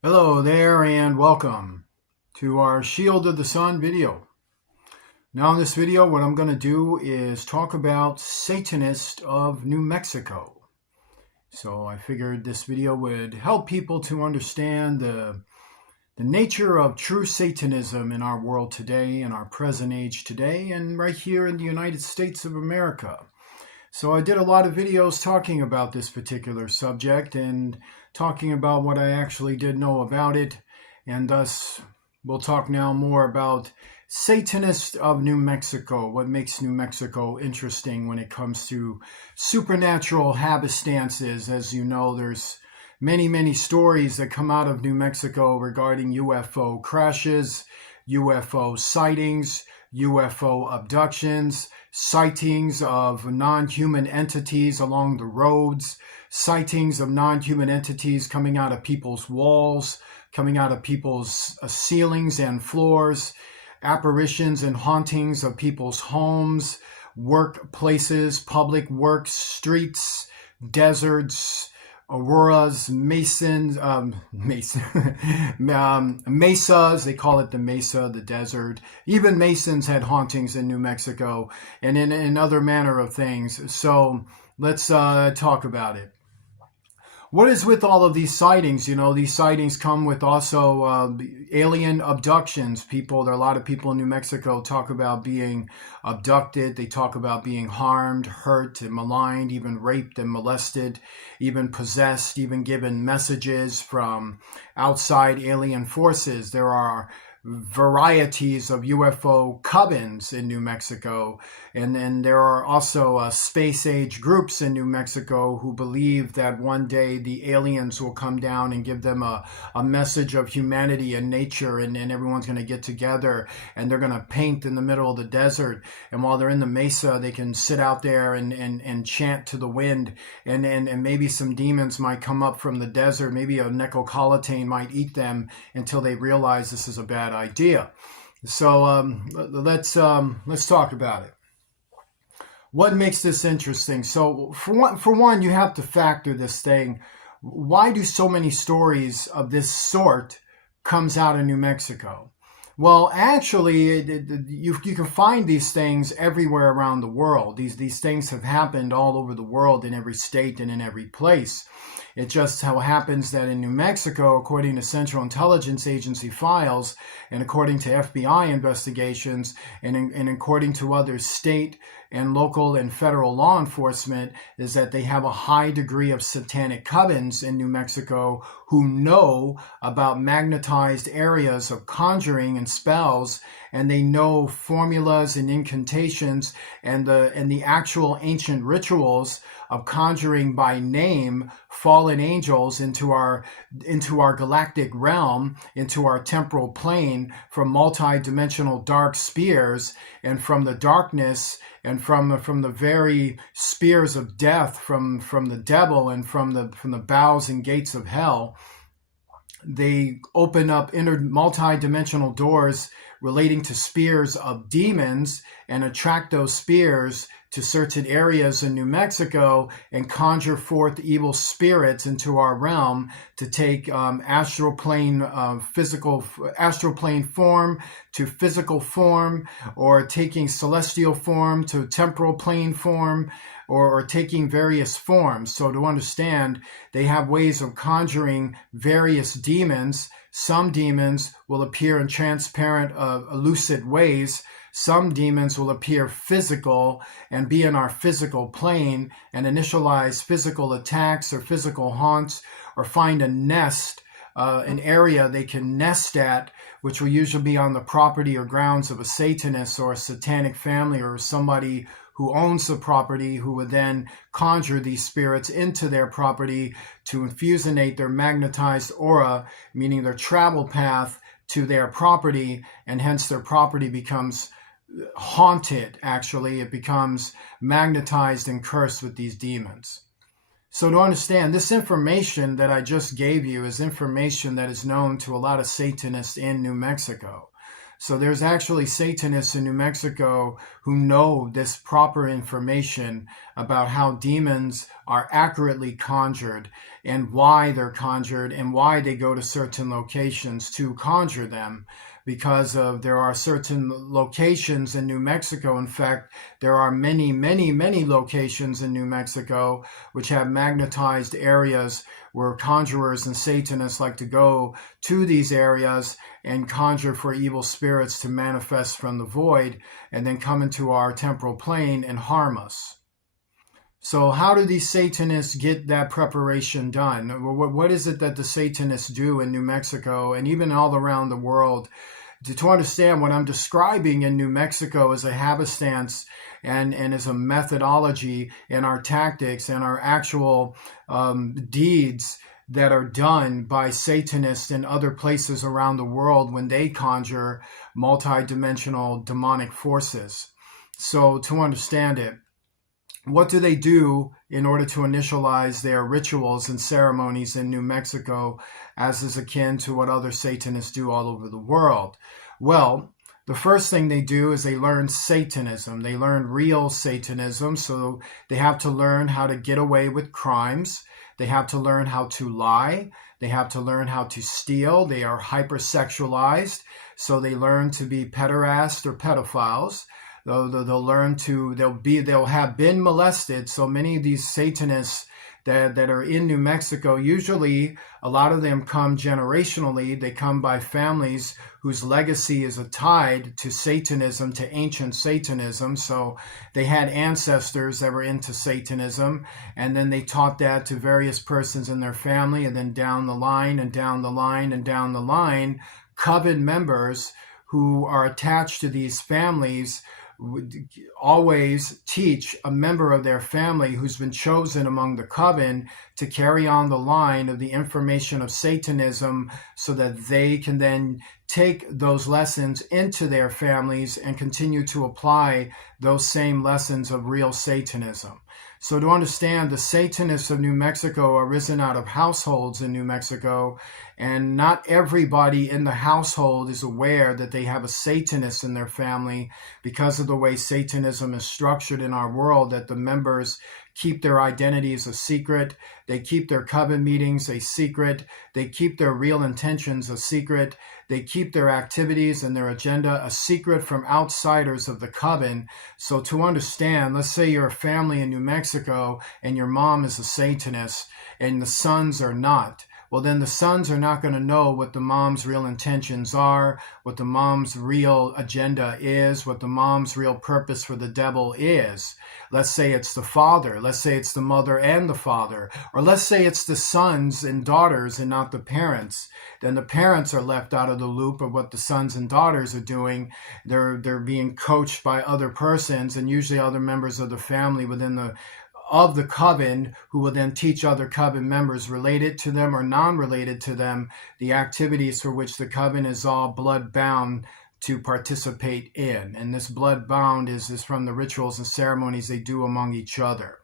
Hello there and welcome to our Shield of the Sun video. Now in this video what I'm going to do is talk about Satanists of New Mexico. So I figured this video would help people to understand the nature of true Satanism in our world today, in our present age today, and right here in the United States of America. So I did a lot of videos talking about this particular subject and talking about what I actually did know about it, and thus we'll talk now more about Satanists of New Mexico, what makes New Mexico interesting when it comes to supernatural happenstances. As you know, there's many stories that come out of New Mexico regarding UFO crashes, UFO sightings, UFO abductions, sightings of non-human entities along the roads, sightings of non-human entities coming out of people's walls, coming out of people's ceilings and floors, apparitions and hauntings of people's homes, workplaces, public works, streets, deserts, auroras, mesas, they call it the mesa, the desert. Even Masons had hauntings in New Mexico and in other manner of things. So let's talk about it. What is with all of these sightings? You know, these sightings come with also alien abductions. There are a lot of people in New Mexico talk about being abducted. They talk about being harmed, hurt, and maligned, even raped and molested, even possessed, even given messages from outside alien forces. There are varieties of UFO covens in New Mexico, and there are also space age groups in New Mexico who believe that one day the aliens will come down and give them a message of humanity and nature, and everyone's going to get together and they're going to paint in the middle of the desert, and while they're in the mesa they can sit out there and chant to the wind, and maybe some demons might come up from the desert, maybe a necropolitan might eat them until they realize this is a bad idea. So let's talk about it. What makes this interesting? So for one, you have to factor this thing. Why do so many stories of this sort comes out of New Mexico? Well, actually, you can find these things everywhere around the world. These things have happened all over the world, in every state and in every place. It just so happens that in New Mexico, according to Central Intelligence Agency files, and according to FBI investigations, and according to other state and local and federal law enforcement, is that they have a high degree of satanic covens in New Mexico who know about magnetized areas of conjuring and spells, and they know formulas and incantations and the actual ancient rituals of conjuring by name fallen angels into our galactic realm, into our temporal plane, from multi-dimensional dark spears, and from the darkness and from the very spears of death from the devil, and from the bowels and gates of hell. They open up multi-dimensional doors relating to spears of demons and attract those spears to certain areas in New Mexico and conjure forth evil spirits into our realm to take astral plane form to physical form, or taking celestial form to temporal plane form, or taking various forms. So to understand, they have ways of conjuring various demons. Some demons will appear in transparent, lucid ways. Some demons will appear physical and be in our physical plane and initialize physical attacks or physical haunts, or find a nest, an area they can nest at, which will usually be on the property or grounds of a Satanist or a satanic family, or somebody who owns the property, who would then conjure these spirits into their property to infusionate their magnetized aura, meaning their travel path to their property, and hence their property becomes haunted. Actually, it becomes magnetized and cursed with these demons. So to understand, this information that I just gave you is information that is known to a lot of Satanists in New Mexico. So there's actually Satanists in New Mexico who know this proper information about how demons are accurately conjured. and why they're conjured and why they go to certain locations to conjure them. Because there are certain locations in New Mexico. In fact, there are many, many, many locations in New Mexico which have magnetized areas where conjurers and Satanists like to go to these areas and conjure for evil spirits to manifest from the void and then come into our temporal plane and harm us. So how do these Satanists get that preparation done? What is it that the Satanists do in New Mexico and even all around the world to understand what I'm describing in New Mexico as a habestance and as a methodology in our tactics and our actual deeds that are done by Satanists in other places around the world when they conjure multidimensional demonic forces. So to understand it, what do they do in order to initialize their rituals and ceremonies in New Mexico, as is akin to what other Satanists do all over the world? Well, the first thing they do is they learn Satanism. They learn real Satanism, so they have to learn how to get away with crimes. They have to learn how to lie. They have to learn how to steal. They are hypersexualized, so they learn to be pederasts or pedophiles. They'll have been molested. So many of these Satanists that are in New Mexico, usually a lot of them come generationally. They come by families whose legacy is tied to Satanism, to ancient Satanism. So they had ancestors that were into Satanism, and then they taught that to various persons in their family, and then down the line and down the line and down the line, coven members who are attached to these families would always teach a member of their family who's been chosen among the coven to carry on the line of the information of Satanism so that they can then take those lessons into their families and continue to apply those same lessons of real Satanism. So to understand, the Satanists of New Mexico are risen out of households in New Mexico, and not everybody in the household is aware that they have a Satanist in their family because of the way Satanism is structured in our world, that the members keep their identities a secret. They keep their coven meetings a secret. They keep their real intentions a secret. They keep their activities and their agenda a secret from outsiders of the coven. So to understand, let's say you're a family in New Mexico and your mom is a Satanist and the sons are not. Well, then the sons are not going to know what the mom's real intentions are, what the mom's real agenda is, what the mom's real purpose for the devil is. Let's say it's the father. Let's say it's the mother and the father. Or let's say it's the sons and daughters and not the parents. Then the parents are left out of the loop of what the sons and daughters are doing. They're being coached by other persons and usually other members of the family within the coven, who will then teach other coven members related to them or non-related to them the activities for which the coven is all blood bound to participate in. And this blood bound is from the rituals and ceremonies they do among each other.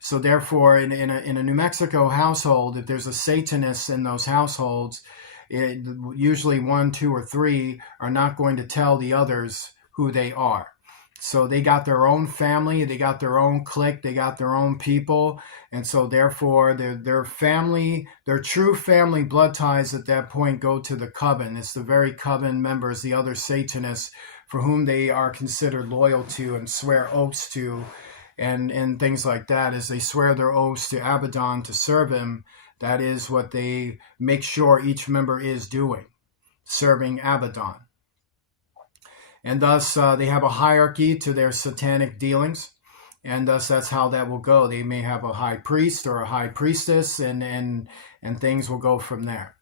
So therefore, in a New Mexico household, if there's a Satanist in those households, usually 1, 2, or 3 are not going to tell the others who they are. So they got their own family, they got their own clique, they got their own people. And so therefore their family, their true family blood ties at that point go to the coven. It's the very coven members, the other Satanists, for whom they are considered loyal to and swear oaths to and things like that. As they swear their oaths to Abaddon to serve him, that is what they make sure each member is doing, serving Abaddon. And thus, they have a hierarchy to their satanic dealings. And thus, that's how that will go. They may have a high priest or a high priestess, and things will go from there.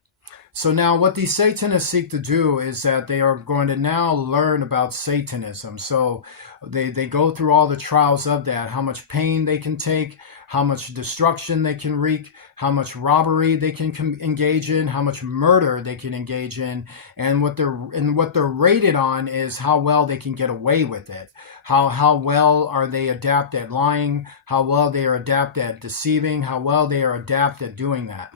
So now what these Satanists seek to do is that they are going to now learn about Satanism. So they go through all the trials of that, how much pain they can take, how much destruction they can wreak, how much robbery they can engage in, how much murder they can engage in, and what they're rated on is how well they can get away with it. How well are they adept at lying, how well they are adept at deceiving, how well they are adept at doing that.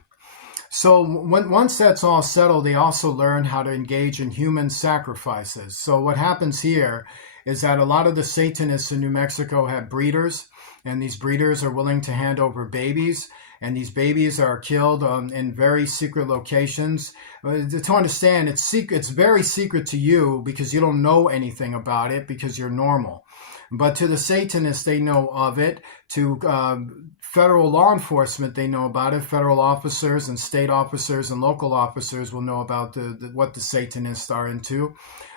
So once that's all settled, they also learn how to engage in human sacrifices. So what happens here is that a lot of the Satanists in New Mexico have breeders, and these breeders are willing to hand over babies. and these babies are killed in very secret locations. To understand, it's secret. It's very secret to you because you don't know anything about it because you're normal. But to the Satanists, they know of it. To federal law enforcement, they know about it. Federal officers and state officers and local officers will know about what the Satanists are into.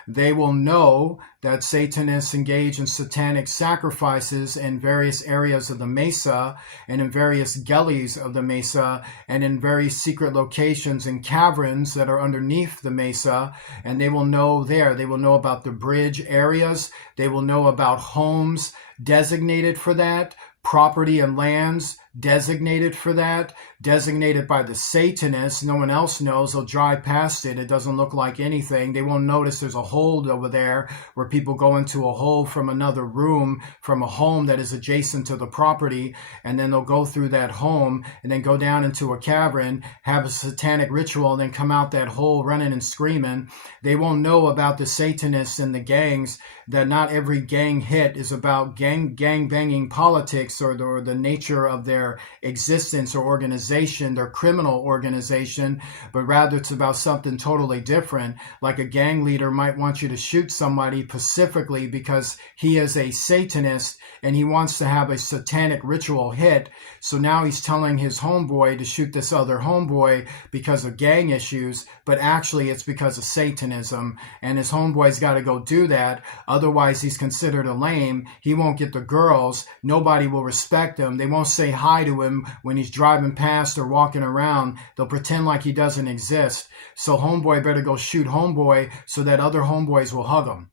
They will know that Satanists engage in satanic sacrifices in various areas of the Mesa and in various gullies of the Mesa and in very secret locations and caverns that are underneath the Mesa. And they will know there. They will know about the bridge areas. They will know about homes designated for that, property and lands designated for that, designated by the Satanists. No one else knows. They'll drive past it. It doesn't look like anything. They won't notice there's a hole over there where people go into a hole from another room from a home that is adjacent to the property, and then they'll go through that home and then go down into a cavern, have a satanic ritual, and then come out that hole running and screaming. They won't know about the Satanists and the gangs, that not every gang hit is about gang banging politics or the nature of their existence or organization, their criminal organization, but rather it's about something totally different. Like a gang leader might want you to shoot somebody specifically because he is a Satanist and he wants to have a satanic ritual hit. So now he's telling his homeboy to shoot this other homeboy because of gang issues, but actually it's because of Satanism, and his homeboy's got to go do that. Otherwise he's considered a lame. He won't get the girls. Nobody will respect him. They won't say hi to him when he's driving past or walking around. They'll pretend like he doesn't exist. So homeboy better go shoot homeboy so that other homeboys will hug him.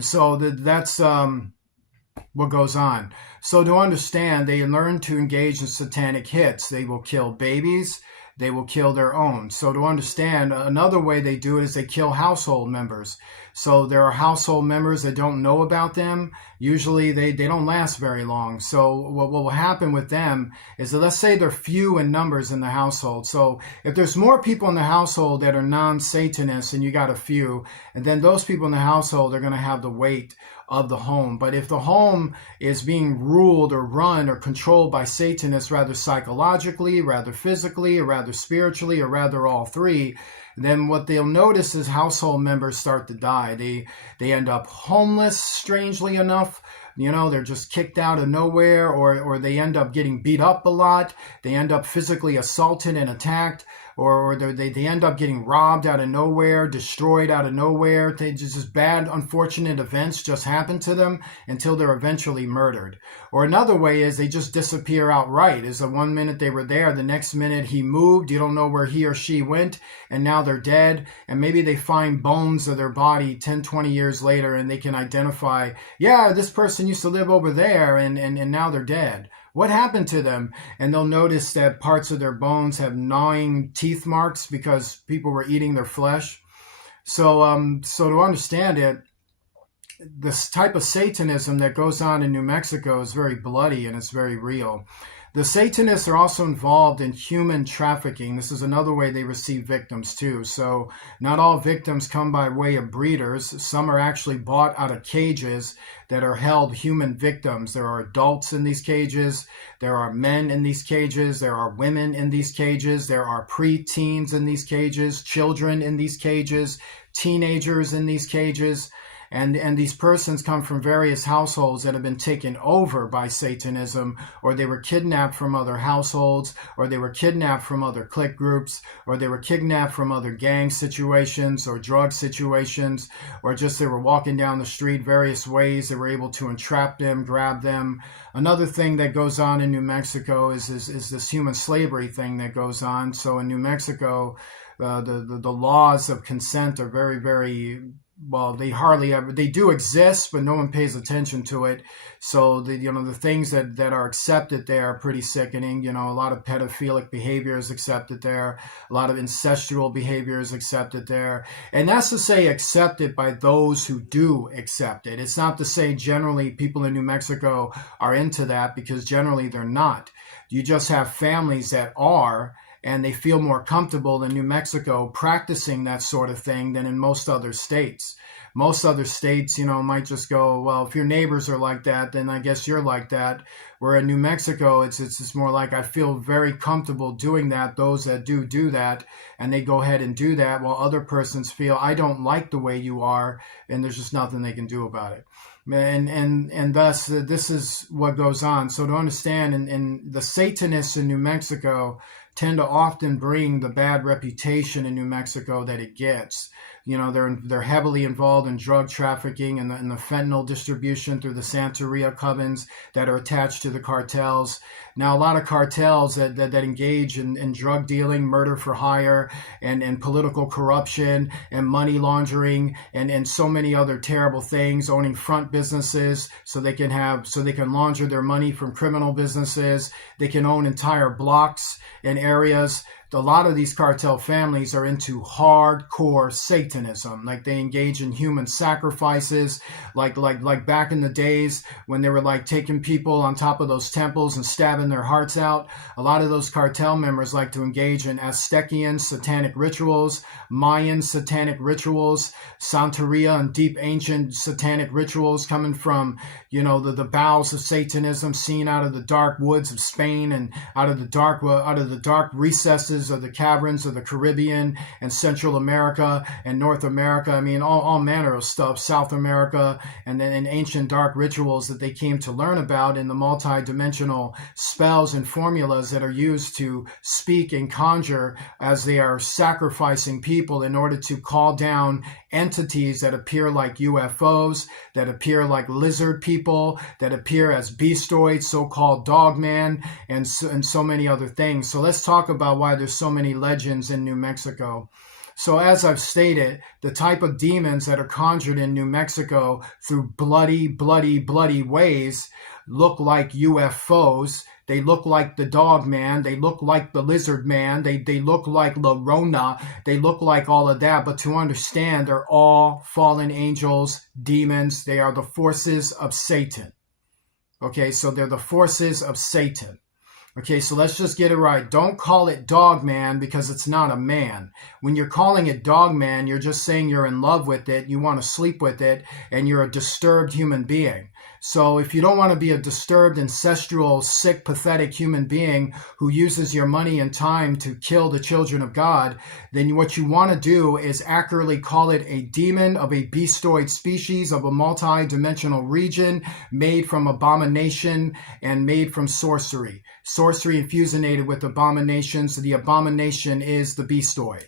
So that's what goes on. So to understand, they learn to engage in satanic hits. They will kill babies. They will kill their own. So to understand, another way they do it is they kill household members. So there are household members that don't know about them. Usually they don't last very long. So what will happen with them is that, let's say they're few in numbers in the household. So if there's more people in the household that are non-Satanists and you got a few, and then those people in the household are going to have the weight of the home. But if the home is being ruled or run or controlled by Satanists, rather psychologically, rather physically, or rather spiritually, or rather all three, then what they'll notice is household members start to die. They end up homeless, strangely enough. They're just kicked out of nowhere, or they end up getting beat up a lot. They end up physically assaulted and attacked, or they end up getting robbed out of nowhere, destroyed out of nowhere. Just bad, unfortunate events just happen to them until they're eventually murdered. Or another way is they just disappear outright. Is that one minute they were there, the next minute he moved, you don't know where he or she went, and now they're dead. And maybe they find bones of their body 10, 20 years later, and they can identify, yeah, this person used to live over there, and now they're dead. What happened to them? And they'll notice that parts of their bones have gnawing teeth marks because people were eating their flesh. So to understand it, this type of Satanism that goes on in New Mexico is very bloody and it's very real. The Satanists are also involved in human trafficking. This is another way they receive victims too. So not all victims come by way of breeders. Some are actually bought out of cages that are held human victims. There are adults in these cages. There are men in these cages. There are women in these cages. There are preteens in these cages, children in these cages, teenagers in these cages. And these persons come from various households that have been taken over by Satanism, or they were kidnapped from other households, or they were kidnapped from other clique groups, or they were kidnapped from other gang situations or drug situations, or just they were walking down the street various ways. They were able to entrap them, grab them. Another thing that goes on in New Mexico is this human slavery thing that goes on. So in New Mexico, the laws of consent are very, very, well, they hardly ever, they do exist, but no one pays attention to it. So the things that are accepted there are pretty sickening. A lot of pedophilic behavior is accepted there. A lot of incestual behavior is accepted there. And that's to say accepted by those who do accept it. It's not to say generally people in New Mexico are into that, because generally they're not. You just have families that are, and they feel more comfortable in New Mexico practicing that sort of thing than in most other states. Most other states, might just go, well, if your neighbors are like that, then I guess you're like that. Where in New Mexico, it's more like I feel very comfortable doing that. Those that do that, and they go ahead and do that, while other persons feel I don't like the way you are, and there's just nothing they can do about it. And thus, this is what goes on. So to understand, and the Satanists in New Mexico tend to often bring the bad reputation in New Mexico that it gets. They're heavily involved in drug trafficking and the fentanyl distribution through the Santeria covens that are attached to the cartels. Now, a lot of cartels that engage in drug dealing, murder for hire, and political corruption and money laundering and so many other terrible things, owning front businesses so they can launder their money from criminal businesses. They can own entire blocks and areas. A lot of these cartel families are into hardcore Satanism. Like they engage in human sacrifices, like back in the days when they were like taking people on top of those temples and stabbing their hearts out. A lot of those cartel members like to engage in Aztecian satanic rituals, Mayan satanic rituals, Santeria and deep ancient satanic rituals coming from, the bowels of Satanism seen out of the dark woods of Spain and out of the dark recesses of the caverns of the Caribbean and Central America and North America. I mean, all manner of stuff, South America, and then in ancient dark rituals that they came to learn about in the multi-dimensional spells and formulas that are used to speak and conjure as they are sacrificing people in order to call down entities that appear like UFOs, that appear like lizard people, that appear as beastoids, so-called dogman, and so many other things. So let's talk about why there's so many legends in New Mexico. So as I've stated, the type of demons that are conjured in New Mexico through bloody ways look like UFOs. They look like the dog man. They look like the lizard man. They look like La Rona. They look like all of that. But to understand, they're all fallen angels, demons. They are the forces of Satan. Okay, so they're the forces of Satan. Okay, so let's just get it right. Don't call it dog man because it's not a man. When you're calling it dog man, you're just saying you're in love with it, you want to sleep with it, and you're a disturbed human being. So if you don't want to be a disturbed, ancestral, sick, pathetic human being who uses your money and time to kill the children of God, then what you want to do is accurately call it a demon of a beastoid species of a multi-dimensional region made from abomination and made from sorcery. Sorcery infusionated with abominations. The abomination is the beastoid.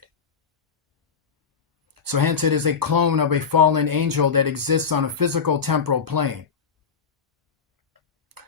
So hence it is a clone of a fallen angel that exists on a physical temporal plane.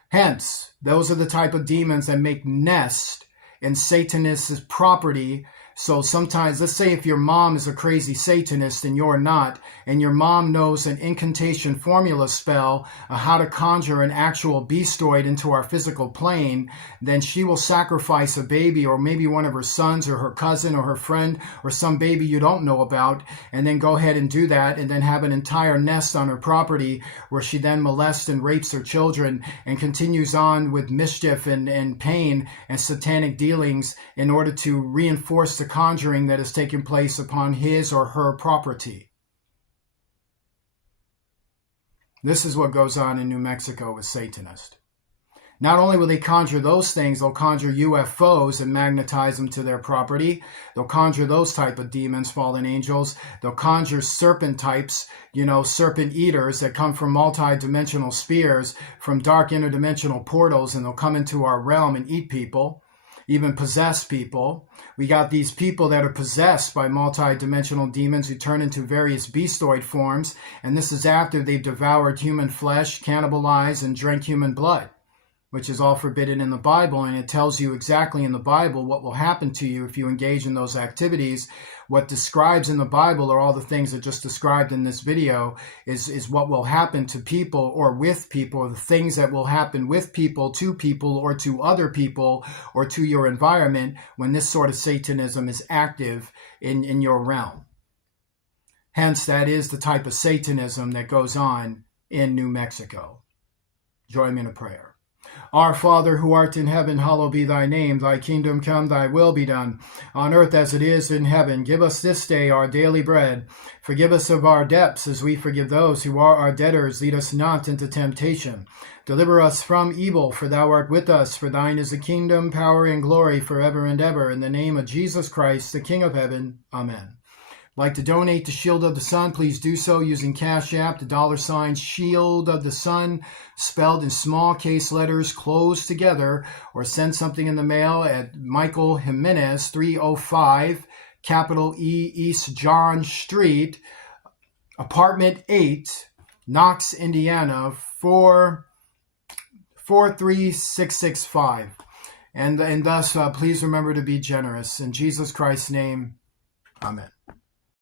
Hence, those are the type of demons that make nest in Satanists' property. So sometimes, let's say if your mom is a crazy Satanist and you're not, and your mom knows an incantation formula spell, how to conjure an actual beastoid into our physical plane, then she will sacrifice a baby or maybe one of her sons or her cousin or her friend or some baby you don't know about, and then go ahead and do that and then have an entire nest on her property where she then molests and rapes her children and continues on with mischief and pain and satanic dealings in order to reinforce the conjuring that is taking place upon his or her property. This is what goes on in New Mexico with Satanists. Not only will they conjure those things, they'll conjure UFOs and magnetize them to their property. They'll conjure those type of demons, fallen angels. They'll conjure serpent types, serpent eaters that come from multi-dimensional spheres, from dark interdimensional portals, and they'll come into our realm and eat people. Even possess people. We got these people that are possessed by multi-dimensional demons who turn into various beastoid forms, and this is after they've devoured human flesh, cannibalized, and drank human blood, which is all forbidden in the Bible, and it tells you exactly in the Bible what will happen to you if you engage in those activities. What describes in the Bible are all the things that just described in this video is what will happen to people or with people, or the things that will happen with people, or to other people, or to your environment when this sort of Satanism is active in your realm. Hence, that is the type of Satanism that goes on in New Mexico. Join me in a prayer. Our Father, who art in heaven, hallowed be thy name. Thy kingdom come, thy will be done, on earth as it is in heaven. Give us this day our daily bread. Forgive us of our debts, as we forgive those who are our debtors. Lead us not into temptation. Deliver us from evil, for thou art with us. For thine is the kingdom, power, and glory forever and ever. In the name of Jesus Christ, the King of heaven. Amen. Like to donate to Shield of the Sun, please do so using Cash App, the $ Shield of the Sun, spelled in small case letters closed together, or send something in the mail at Michael Jimenez, 305, capital E, East John Street, Apartment 8, Knox, Indiana, 43665. And thus, please remember to be generous. In Jesus Christ's name, amen.